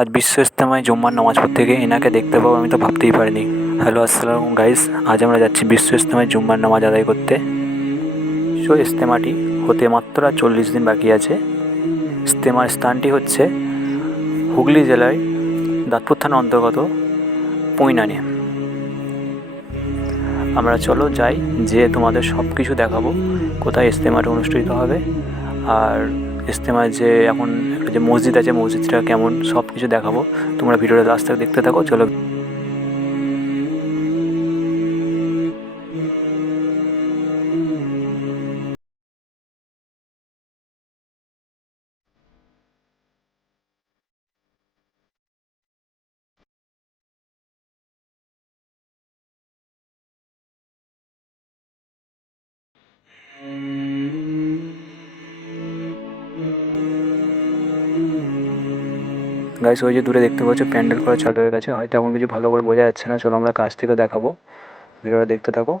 আজ বিশ্ব ইজতেমায় জুম্মার নামাজ পড়তে গিয়ে এনাকে দেখতে পাবো আমি তো ভাবতেই পারিনি। হ্যালো আসসালামু গাইস, আজ আমরা যাচ্ছি বিশ্ব ইজতেমায় জুম্মার নামাজ আদায় করতে। বিশ্ব ইজতেমাটি হতে মাত্র আর 40 দিন বাকি আছে। ইজতেমার স্থানটি হচ্ছে হুগলি জেলায় দাঁতপুর থানার অন্তর্গত পৈনানে। আমরা চলো যাই, যে তোমাদের সব কিছু দেখাবো, কোথায় ইজতেমাটি অনুষ্ঠিত হবে, আর ইজতেমায় যে এখন একটা যে মসজিদ আছে মসজিদটা কেমন, সব কিছু দেখাবো। তোমরা ভিডিওটা লাস্ট তক দেখতে থাকো। চলো গাইস, ওই যে দূরে দেখতে পাচ্ছ প্যান্ডেল করা চালু হয়ে গেছে, হয়তো এখন কিছু ভালো করে বোঝা যাচ্ছে না। চলো আমরা কাছ থেকে দেখাবো, ভিডিওটা দেখতে থাকো।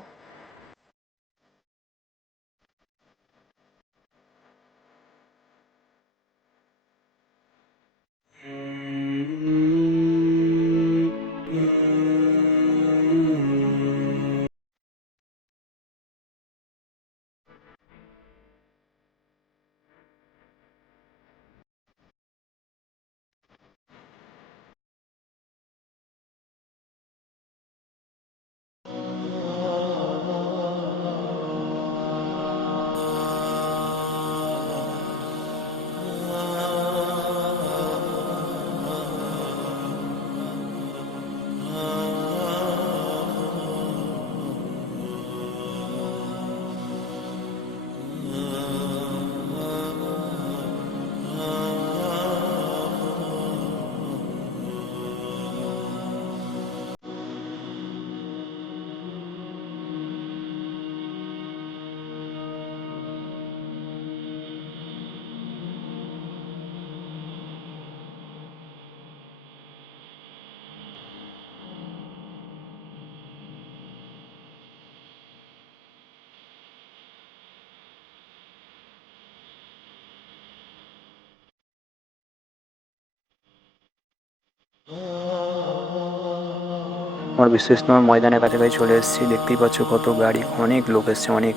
আমার বিশ্ব ইজতেমার ময়দানের কাছাকাছি চলে এসেছি। দেখতেই পাচ্ছ কত গাড়ি, অনেক লোক এসছে, অনেক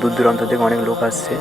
দূর দূরান্ত থেকে অনেক লোক আসছে।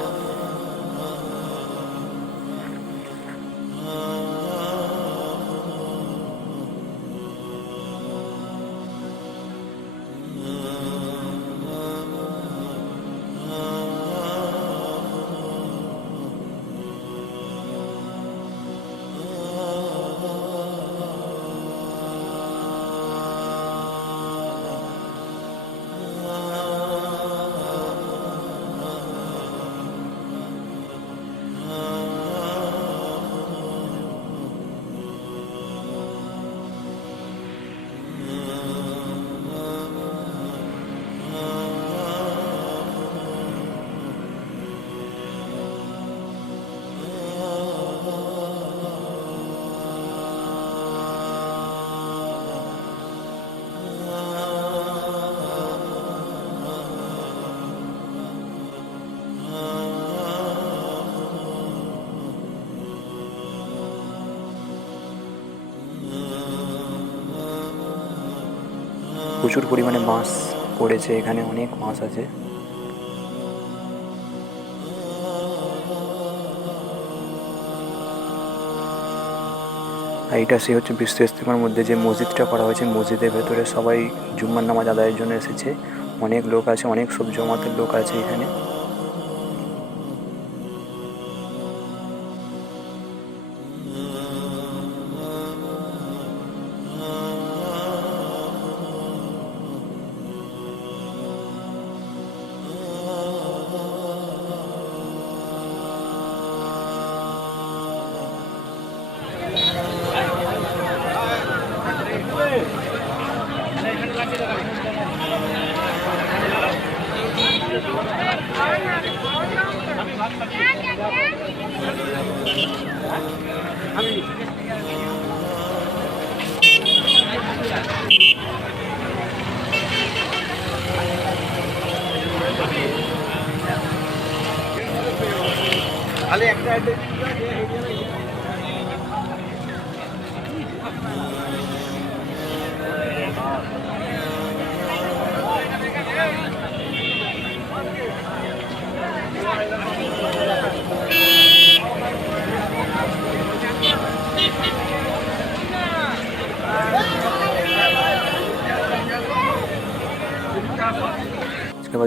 প্রচুর পরিমাণে মাছ পড়েছে, এখানে অনেক মাছ আছে। এইটা সে হচ্ছে বিশ্ব ইজতেমার মধ্যে যে মসজিদটা করা হয়েছে, মসজিদের ভেতরে সবাই জুম্মার নামাজ আদায়ের জন্য এসেছে। অনেক লোক আছে, অনেক সব জমাতের লোক আছে এখানে।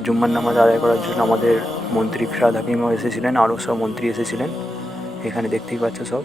জুম্মার নামাজ আদায় করার জন্য আমাদের মন্ত্রী ফিরহাদ হাকিমও এসেছিলেন, আরও সব মন্ত্রী এসেছিলেন। এখানে দেখতেই পাচ্ছ সব।